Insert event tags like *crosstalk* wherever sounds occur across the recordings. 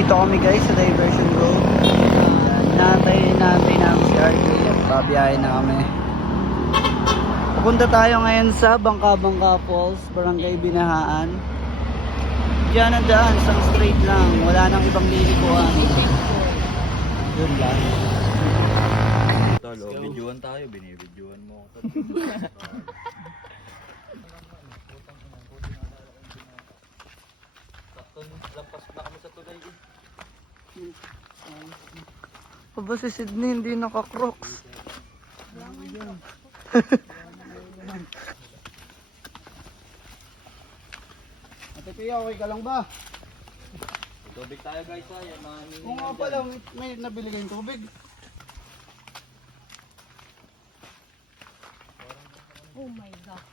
Nandito kami guys sa Diversion Road. Natay natin namin si RJ at babiyahin na kami. Pupunta tayo ngayon sa Bangka-Bangka Falls, Barangay Binahaan. Diyan ang daan, isang straight lang. Wala nang ibang lilikuan. Yun lang. Tol, oh, videoan tayo, binibidyoan mo *laughs* ako. Sakto, lampas na kami sa tulay eh. Aba si Sydney hindi naka-crocs. *laughs* Ate Pia, okay ka lang ba? May Tubig tayo guys ha, yan mga hinihingi Kung nga pala, may nabili kayong tubig. Oh my God.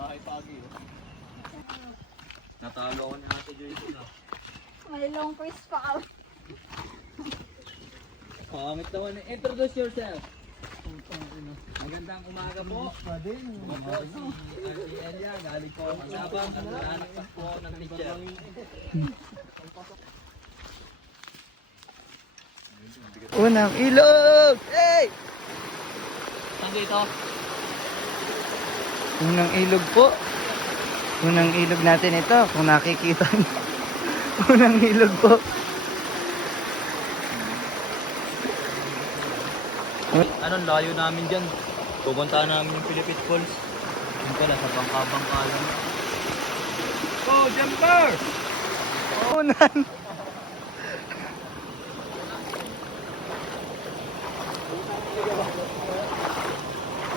Bahay pagi oh. Natalo ako ni Ate Joyce na. May long face pa kami. Pangit naman eh. Introduce yourself. Magandang umaga po. Pwede. Ako po si Ate Elia, galing po ang Sabang. Naglalakad po ako ng teacher. Unang ilog! Hey! Saan dito? Unang ilog po. Unang ilog natin ito, kung nakikita niyo. *laughs* Unang ilog po. Anong layo namin dyan? Pupunta namin yung Philippine Falls. Yung pala, sa bangka-bangka lang. Oh, jumper! Unan.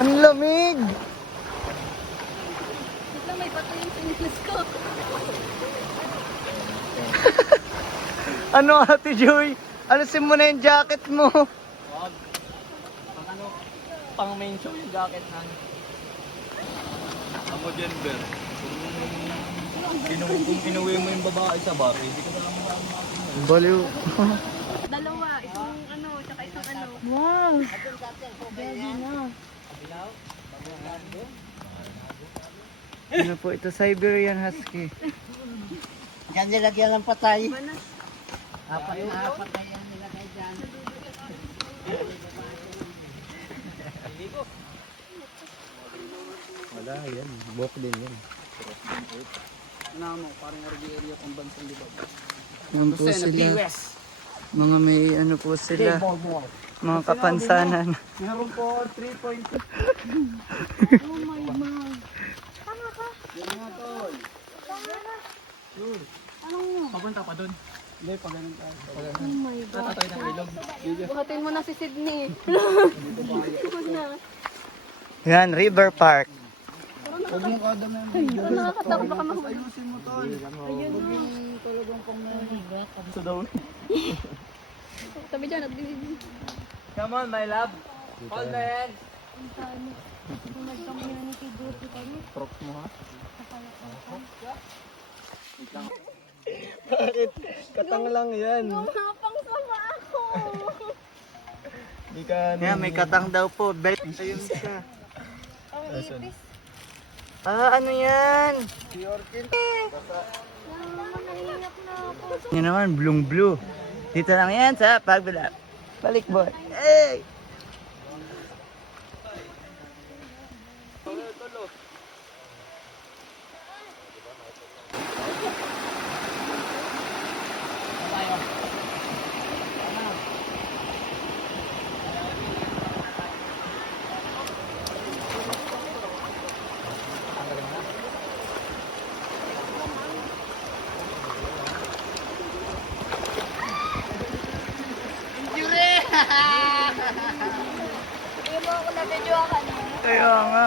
Ang lamig! Ko. *laughs* Ano ate Joy? Alisin mo na yung jacket mo. Wag. Pang ano, pang main show yung jacket na. Ako, Denver. Kung, inu kung inuwi mo yung babae sa bar, hindi ko na lang makakamakin. Baliw. Dalawa. Isang ano, tsaka isang ano. Wow. Baby na. Ano po ito? Siberian Husky. Diyan nilagyan ng patay. Apat na apat na yan nilagay dyan. Wala yan. Bok din yan. Ano mo, parang area kung bansang di ba? Yan po sila. Mga may ano po sila. Mga kapansanan. Meron po 3.2. *laughs* Oh my God. Tama ka. Tama ka. Anong mo? Papunta pa dun. Hindi, pag ganun tayo. Oh my God. Tatay ng ilog. Buhatin mo na si Sydney. Ito *laughs* na. Yan, River Park. Ito nakakatakot baka mahuli. Ayusin mo tol. Ayun na. Sa daw. Tabi dyan. nagbibig. Come on, my love. Hold my hand. Props mo ha. Bakit? Katang lang yan. Gumapang sama ako. Di ka... Yan, may katang daw po. Bet. Ayun siya. Ang ipis. Ah, ano yan? Naman, nahinap na ako. Yan naman, blue blue. Dito lang yan sa pagbala. Balik boy. Hey! Kanina. Kaya nga.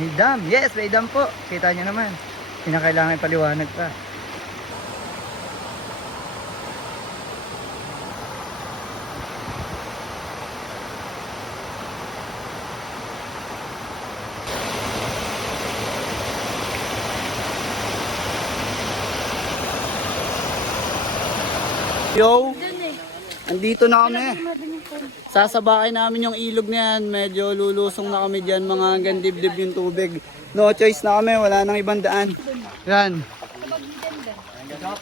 May dam. Yes, may dam po. Kita nyo naman. Pinakailangan paliwanag pa. Yo! Andito na kami. Sasabakay namin yung ilog na yan. Medyo lulusong na kami dyan. Mga hanggang dibdib yung tubig. No choice na kami. Wala nang ibang daan. Yan.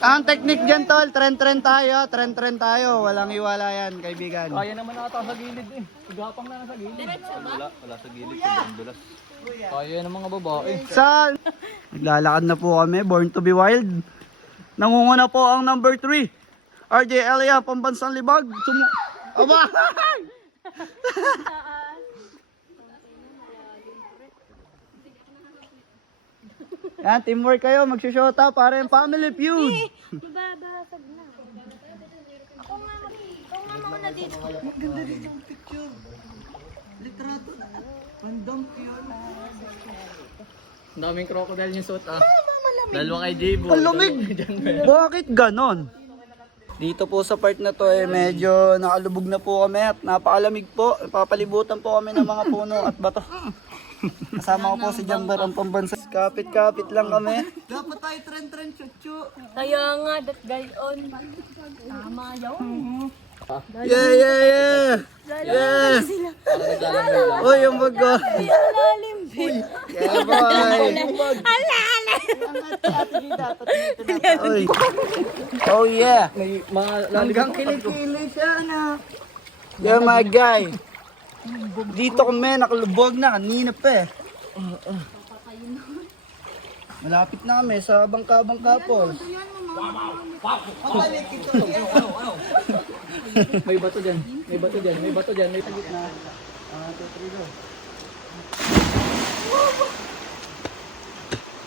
Ang technique dyan tol. Trend-trend tayo. Trend-trend tayo. Walang iwala yan kaibigan. Kaya naman ata sa gilid eh. Sigapang na sa gilid. Wala, wala sa gilid. Sobrang dulas. Kaya ng mga babae. Saan? Naglalakad na po kami. Born to be wild. Nangunguna po ang number 3. RJ Elia, pambansang libag. Sumu Aba! *laughs* Yan, teamwork kayo. Magsushota para yung family feud. Babasag na. Ako nga, ako nga mauna dito. Ang daming crocodile yung suot ah. Dalawa kay J-Bo. Ang lumig! Bakit ganon? Dito po sa part na to eh medyo nakalubog na po kami at napakalamig po. Papalibutan po kami ng mga puno at bato. Kasama ko po si Jambar ang pambansa. Kapit-kapit lang kami. Dapat tayo tren-tren chuchu. Kaya nga, that guy on. Tama yun. Yeah, yeah, yeah! Yeah! Uy, yung bag ko. Lalim. Yeah, boy! Ala. Uy. Oh yeah! May mga Hanggang kilikili siya na. Yeah, my guy. Dito kami, nakalubog na. Kanina pa eh. Malapit na kami sa bangka-bangka po. May bato dyan. May bato dyan. May bato dyan. May bato na. Ah, two, three, go.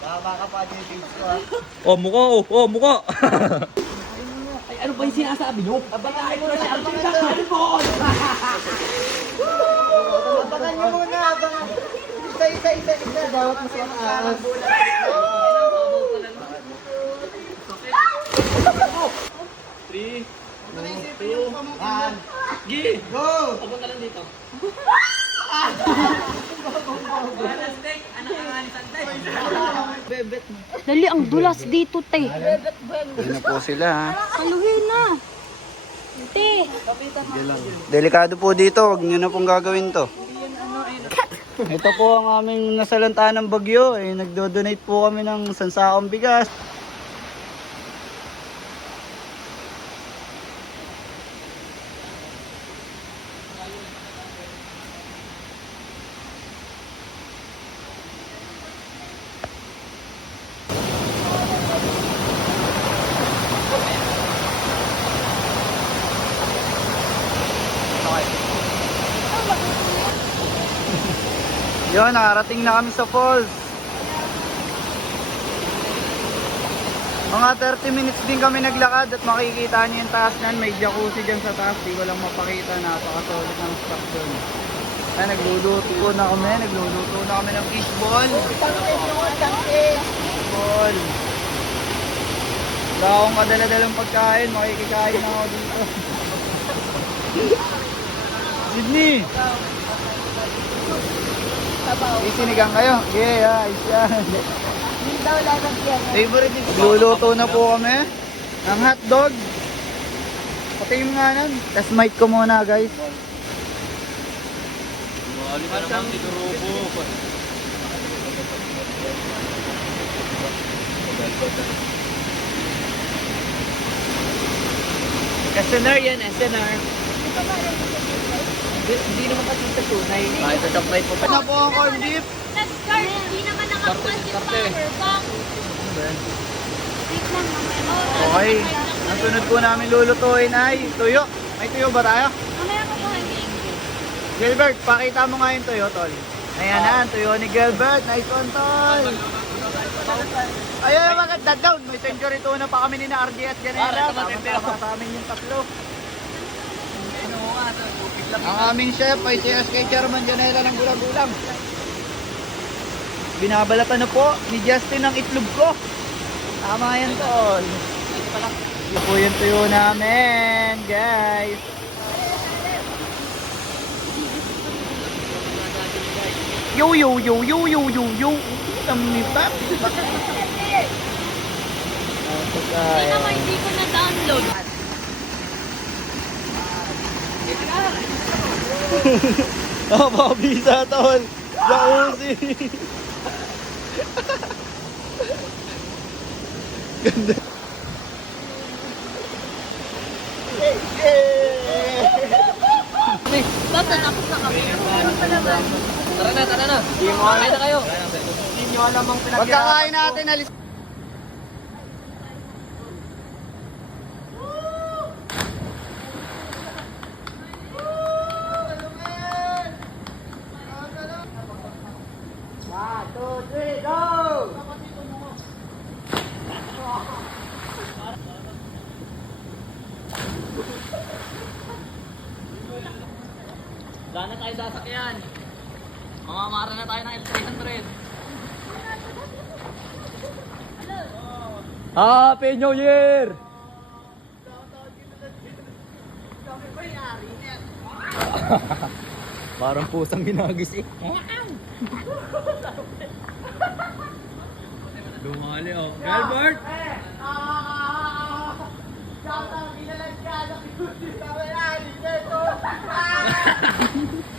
Baba ka pa dito ko ah. Oh, mukha oh. Oh, mukha. Abangan nyo muna, abangan. Isa, isa, isa, isa. Dawat mo siya ang Three. One, Gi! go! Papunta lang dito. Dali, ang dulas dito, te. Hindi na po sila ha. Kaluhin na. Te. Delikado po dito, huwag nyo na pong gagawin to. Ito po ang aming nasalantaan ng bagyo. Eh, nagdo-donate po kami ng sansaong bigas. Yun, nakarating na kami sa falls. Mga 30 minutes din kami naglakad at makikita niyo yung taas niyan. May jacuzzi dyan sa taas. Di ko lang mapakita. Napakasolid ng spot doon. Ay, nagluluto po na kami. Nagluluto na kami ng fishball. Fishball. Wala akong kadala-dalang pagkain. Makikikain ako dito. *laughs* Sydney! Isinigang kayo? Yeah, ayos yan. Favorite din. Luluto na po kami ng hotdog. Pati yung nga nun. Tapos mic ko muna guys. Mali ka naman dito, Robo. SNR yan, SNR. Hindi naman kasi sa tunay. Sa top right po. Ano po ang corned beef? Nag-guard, hindi naman nakakuha Karte. power bank. Okay. Ang sunod po namin lulutuin ay tuyo. May tuyo ba tayo? Mamaya ko po. Gilbert, pakita mo nga yung tuyo, tol. Ayan na, ang tuyo ni Gilbert. Nice one, tol. Ayun, maganda down. May century tuna pa kami ni na RJ at Janela. Tama sa amin yung tatlo. Ang aming chef ay si SK Chairman Janela ng Gulang-Gulang. binabalatan na po ni Justin ang itlog ko. Tama yan, tol. Ito po yung tuyo namin, guys. Yo, yo, yo, yo, yo, yo, yo. Kami pa. Hindi naman, hindi ko na-download. Oh, *laughs* pabisa, tol. Jacuzzi. Ganda. Basta tapos na kami. Ano pa naman? Tara na, tara na. Hindi mo alam kayo. Hindi nyo alam ang Pagkakain natin, alis. Wala na tayo sasakyan. Mamamara na tayo ng L300. Happy New Year! Parang pusang ginagis eh. Dumali oh. Galbert! *laughs* *laughs*